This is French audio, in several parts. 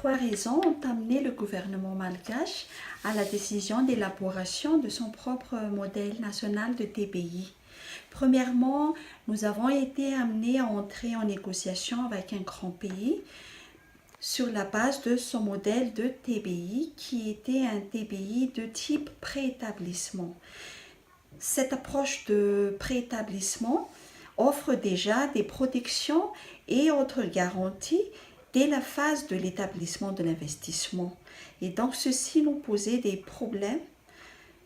trois raisons ont amené le gouvernement malgache à la décision d'élaboration de son propre modèle national de TBI. Premièrement, nous avons été amenés à entrer en négociation avec un grand pays sur la base de son modèle de TBI qui était un TBI de type préétablissement. Cette approche de préétablissement offre déjà des protections et autres garanties dès la phase de l'établissement de l'investissement. Et donc ceci nous posait des problèmes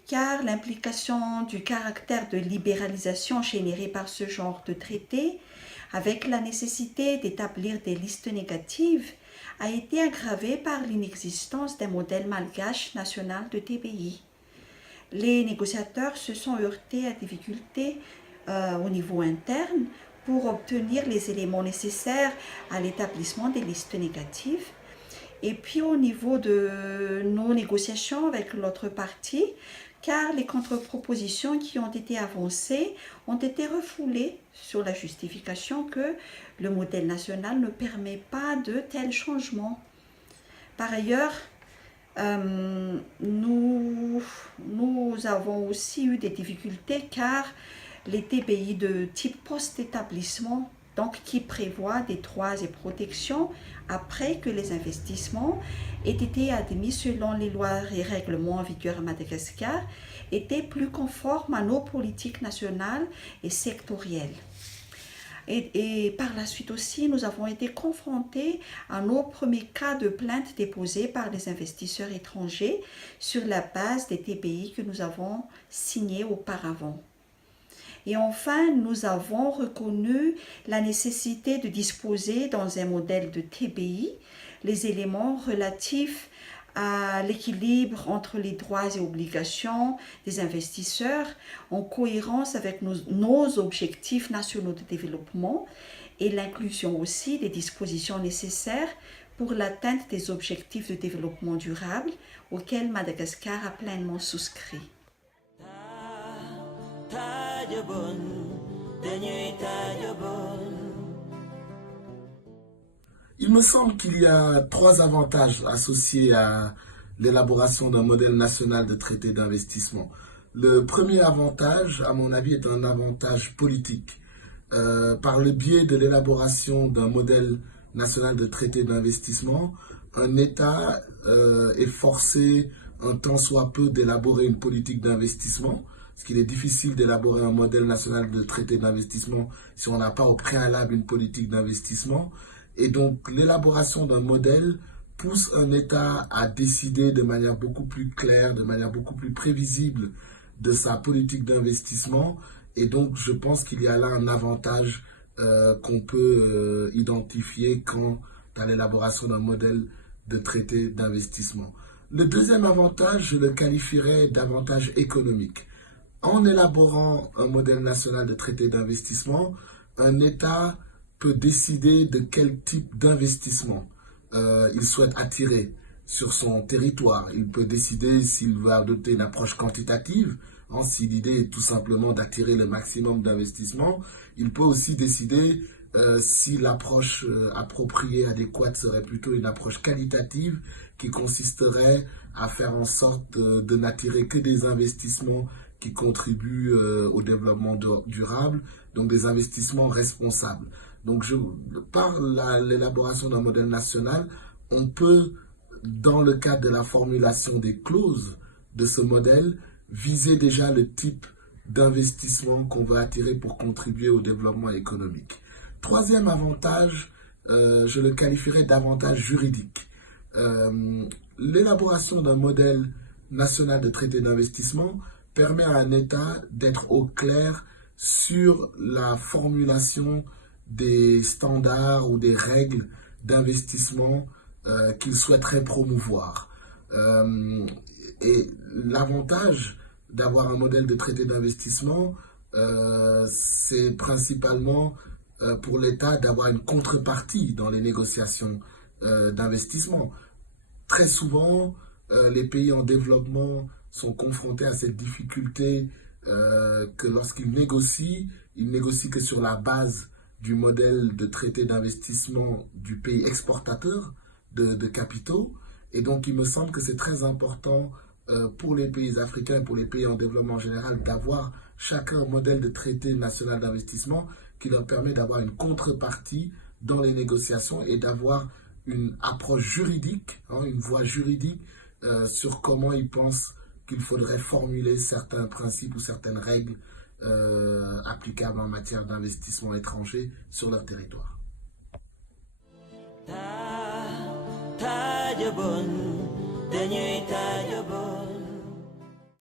car l'implication du caractère de libéralisation généré par ce genre de traité, avec la nécessité d'établir des listes négatives, a été aggravée par l'inexistence d'un modèle malgache national de TBI. Les négociateurs se sont heurtés à des difficultés au niveau interne pour obtenir les éléments nécessaires à l'établissement des listes négatives. Et puis au niveau de nos négociations avec l'autre partie, car les contre-propositions qui ont été avancées ont été refoulées sur la justification que le modèle national ne permet pas de tels changements. Par ailleurs, nous avons aussi eu des difficultés car les TBI de type post-établissement, donc qui prévoient des droits et protections après que les investissements aient été admis selon les lois et règlements en vigueur à Madagascar, étaient plus conformes à nos politiques nationales et sectorielles. Et par la suite aussi, nous avons été confrontés à nos premiers cas de plaintes déposées par les investisseurs étrangers sur la base des TBI que nous avons signés auparavant. Et enfin, nous avons reconnu la nécessité de disposer dans un modèle de TBI les éléments relatifs à l'équilibre entre les droits et obligations des investisseurs en cohérence avec nos objectifs nationaux de développement et l'inclusion aussi des dispositions nécessaires pour l'atteinte des objectifs de développement durable auxquels Madagascar a pleinement souscrit. Il me semble qu'il y a trois avantages associés à l'élaboration d'un modèle national de traité d'investissement. Le premier avantage, à mon avis, est un avantage politique. Par le biais de l'élaboration d'un modèle national de traité d'investissement, un État est forcé un tant soit peu d'élaborer une politique d'investissement, parce qu'il est difficile d'élaborer un modèle national de traité d'investissement si on n'a pas au préalable une politique d'investissement. Et donc l'élaboration d'un modèle pousse un État à décider de manière beaucoup plus claire, de manière beaucoup plus prévisible de sa politique d'investissement. Et donc je pense qu'il y a là un avantage qu'on peut identifier quant à l'élaboration d'un modèle de traité d'investissement. Le deuxième avantage, je le qualifierais d'avantage économique. En élaborant un modèle national de traité d'investissement, un État peut décider de quel type d'investissement il souhaite attirer sur son territoire. Il peut décider s'il veut adopter une approche quantitative, si l'idée est tout simplement d'attirer le maximum d'investissements. Il peut aussi décider si l'approche appropriée, adéquate, serait plutôt une approche qualitative qui consisterait à faire en sorte de n'attirer que des investissements qui contribuent au développement durable, donc des investissements responsables. Donc par l'élaboration d'un modèle national, on peut, dans le cadre de la formulation des clauses de ce modèle, viser déjà le type d'investissement qu'on va attirer pour contribuer au développement économique. Troisième avantage, je le qualifierais d'avantage juridique. L'élaboration d'un modèle national de traité d'investissement permet à un État d'être au clair sur la formulation des standards ou des règles d'investissement qu'il souhaiterait promouvoir. Et l'avantage d'avoir un modèle de traité d'investissement, c'est principalement pour l'État d'avoir une contrepartie dans les négociations d'investissement. Très souvent, les pays en développement sont confrontés à cette difficulté que lorsqu'ils négocient, ils négocient que sur la base du modèle de traité d'investissement du pays exportateur de capitaux. Et donc, il me semble que c'est très important pour les pays africains, pour les pays en développement en général, d'avoir chacun un modèle de traité national d'investissement qui leur permet d'avoir une contrepartie dans les négociations et d'avoir une approche juridique, une voie juridique sur comment ils pensent qu'il faudrait formuler certains principes ou certaines règles applicables en matière d'investissement étranger sur leur territoire. Ta jabon,